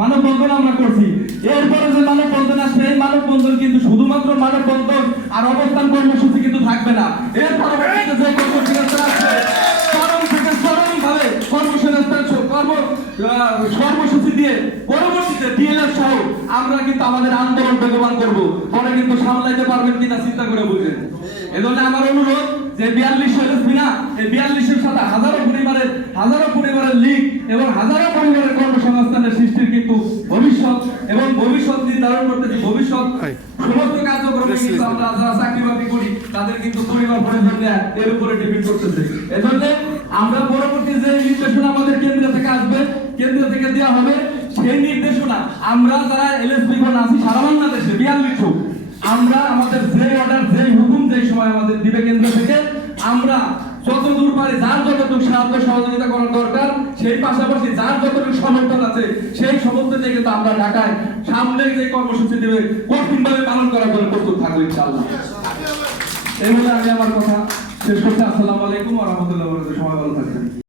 মানববন্ধন আমরা করছি। এরপরে যে মানববন্ধন আসবে, এই মানববন্ধন কিন্তু শুধুমাত্র মানববন্ধন আর অবস্থান কর্মসূচি কিন্তু থাকবে না। এর পরবর্তীতে যে কর্মসংস্থান আসবে, চরম থেকে চরম ভাবে কর্মসূচি দিয়ে পরবর্তীতে ডিএলএফ সহ আমরা কিন্তু আমাদের আন্দোলন বেগবান করব। পরে কিন্তু সামলাইতে পারবেন কিনা চিন্তা করে বুঝেন। এজন্য আমার অনুরোধ যে 42 এলএসপি না, এই 42 এর সাথে হাজারো পরিবারের লিগ এবং হাজারো পরিবারের কর্মসংস্থানের সৃষ্টির কিন্তু ভবিষ্যৎ নির্ধারণ করতে, যে ভবিষ্যৎ সমস্ত কার্যক্রমে কিন্তু আমরা যারা চাকরি বাকরি করি তাদের কিন্তু পরিবার পরিজন এর উপরে ডিপেন্ড করতেছে। এজন্য আমরা পরবর্তী যে নির্দেশনা আমাদের কেন্দ্র থেকে আসবে, কেন্দ্র থেকে দেওয়া হবে, সেই নির্দেশনা আমরা যারা এলএসপি কোন আছি সারা বাংলাদেশে 42 আমরা আমাদের যে অর্ডার, যে হুকুম যে সময় আমাদের দিবে কেন্দ্র থেকে, আমরা যতদূর পারি যার যতটুকু সাহায্য সহযোগিতা করার দরকার, সেই পাশাপাশি যার যতটুকু সমর্থন আছে সেই সমর্থন নিয়ে কিন্তু আমরা ঢাকায় সামনে যে কর্মসূচি দেবে কঠিনভাবে পালন করার জন্য প্রস্তুত থাকবো ইনশাআল্লাহ। এই বলে আমি আমার কথা শেষ করছি। আসসালামু আলাইকুম ওয়া রাহমাতুল্লাহি ওয়া বারাকাতুহু। সবাই ভালো থাকবেন।